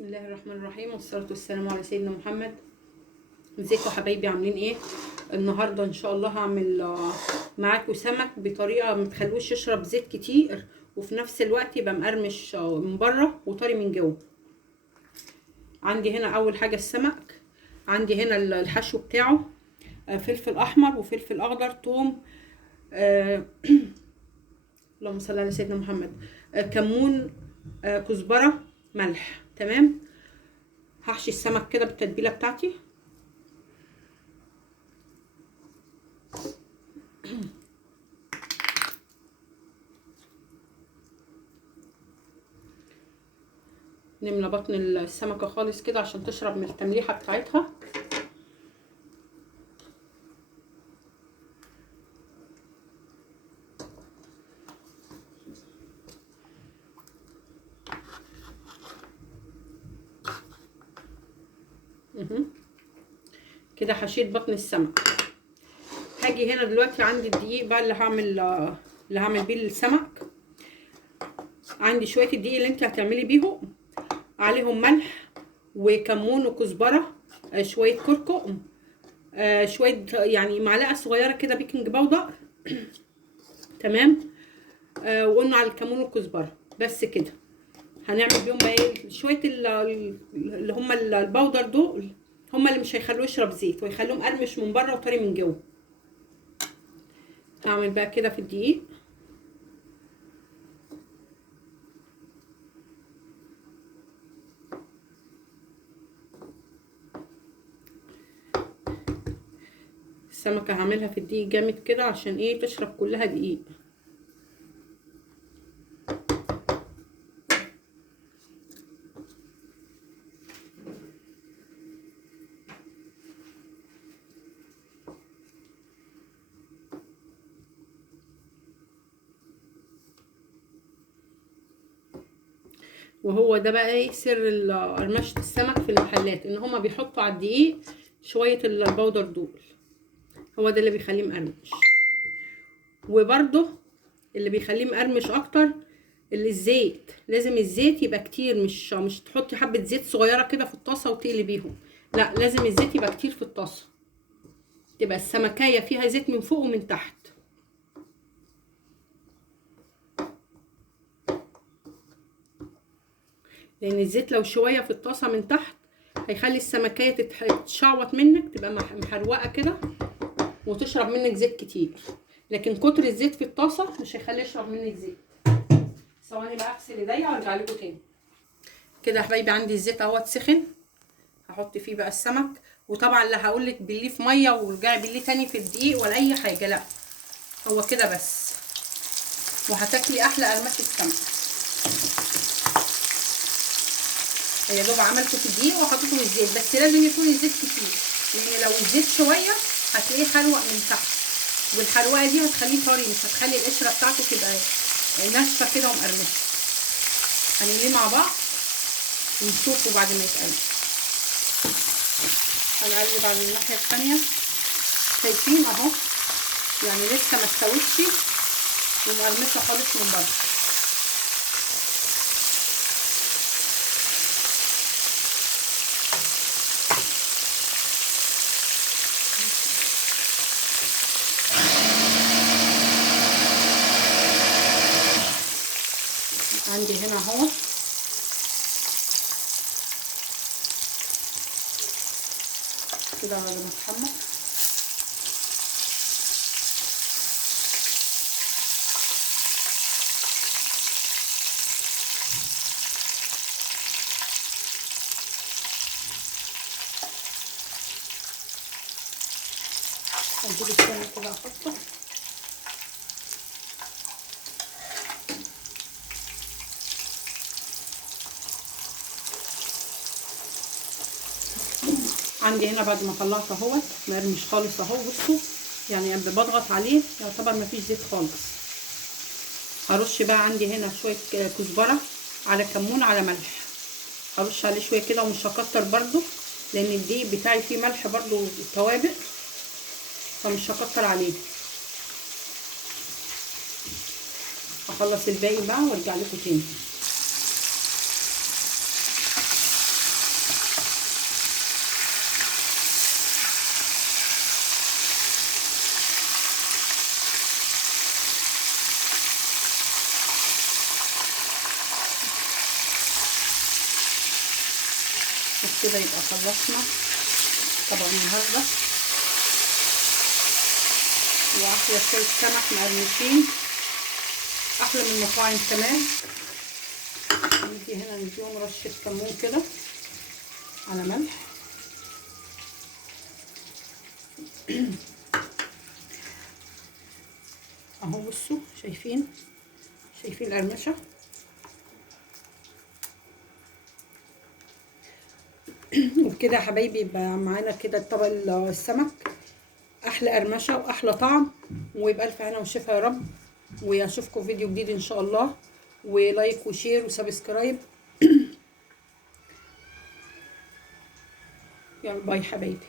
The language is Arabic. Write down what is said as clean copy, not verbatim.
بسم الله الرحمن الرحيم والصلاة والسلام على سيدنا محمد. ازيكم حبايبي، عاملين ايه؟ النهارده ان شاء الله هعمل معاكم سمك بطريقه ما تخلوش يشرب زيت كتير، وفي نفس الوقت يبقى مقرمش من بره وطري من جوه. عندي هنا اول حاجه السمك، عندي هنا الحشو بتاعه فلفل احمر وفلفل اخضر، توم، اللهم صل على سيدنا محمد، كمون، كزبره، ملح. تمام. هحشي السمك كده بالتتبيله بتاعتي. نملى بطن السمكه خالص كده عشان تشرب من التمليحه بتاعتها. كده حشيت بطن السمك. هاجي هنا دلوقتي عندي الدقيق بقى اللي هعمل بيه السمك. عندي شويه الدقيق اللي انت هتعملي بيهم، عليهم ملح وكمون وكزبره، شويه كركم، شويه يعني معلقه صغيره كده بيكنج باودر. تمام. وقلنا على الكمون والكزبره بس كده. هنعمل بيهم بقى ايه؟ شويه اللي هم الباودر دول هم اللي مش هيخلوه يشرب زيت ويخلوه مقرمش من بره وطري من جوه. هعمل بقى كده في الدقيق. السمكه هعملها في الدقيق جامد كده عشان ايه؟ تشرب كلها دقيق. وهو ده بقى ايه سر قرمشة السمك في المحلات، ان هما بيحطوا على الدقيق شويه البودر دول، هو ده اللي بيخليه مقرمش. وبرده اللي بيخليه مقرمش اكتر الزيت، لازم الزيت يبقى كتير، مش تحطي حبه زيت صغيره كده في الطاسه وتقلي بيهم، لا لازم الزيت يبقى كتير في الطاسه، تبقى السمكايه فيها زيت من فوق ومن تحت. لان الزيت لو شويه في الطاسه من تحت هيخلي السمكيه تتشعوط منك، تبقى محروقه كده وتشرب منك زيت كتير. لكن كتر الزيت في الطاسه مش هيخليه يشرب منك زيت. ثواني بقى اغسل ايديا وارجع لكم تاني. كده يا حبايبي عندي الزيت اهوت سخن، هحط فيه بقى السمك. وطبعا لا هقولك بليه في ميه ورجعي بليه تاني في الدقيق ولا اي حاجه، لا هو كده بس، وهتاكلي احلى قرمشه سمك. يا دوب عملته في الدقيق وحطيته الزيت، بس لازم يكون الزيت كتير، لان لو الزيت شويه هتلاقيه حروق من تحت، والحروقه دي هتخليه طري، مش هتخلي القشره بتاعته تبقى ناشفه كده ومقرمشه. هنقليه مع بعض ونشوفه بعد ما يتقلب. هنقلب على الناحيه الثانيه، شايفين اهو يعني لسه ما استوتش ومقرمشه خالص من بره. عندي هنا اهو كده بعد ما اتحمر هجيب الثاني كده احطه. عندي هنا بعد ما طلعته اهوت مقرمش خالص اهو، بصوا يعني بضغط عليه يعتبر ما فيش زيت خالص. هرش بقى عندي هنا شويه كزبره على كمون على ملح، هرش عليه شويه كده ومش هكتر برده، لان الدقيق بتاعي فيه ملح برده وتوابل، فمش هكتر عليه. هخلص الباقي بقى وارجع لكم تاني. وبكده يبقى خلصنا طبق النهارده، واحلى شويه سمك مقرمشين احلى من المطاعم كمان. نيجي هنا نديهم رشه كمون كده على ملح. اهو بصوا شايفين القرمشه. وبكده يا حبايبي يبقى معانا كده طبق السمك، احلى قرمشه واحلى طعم، ويبقى الف هنا وشفا يا رب. واشوفكم فيديو جديد ان شاء الله، ولايك وشير وسبسكرايب. يلا باي حبايبي.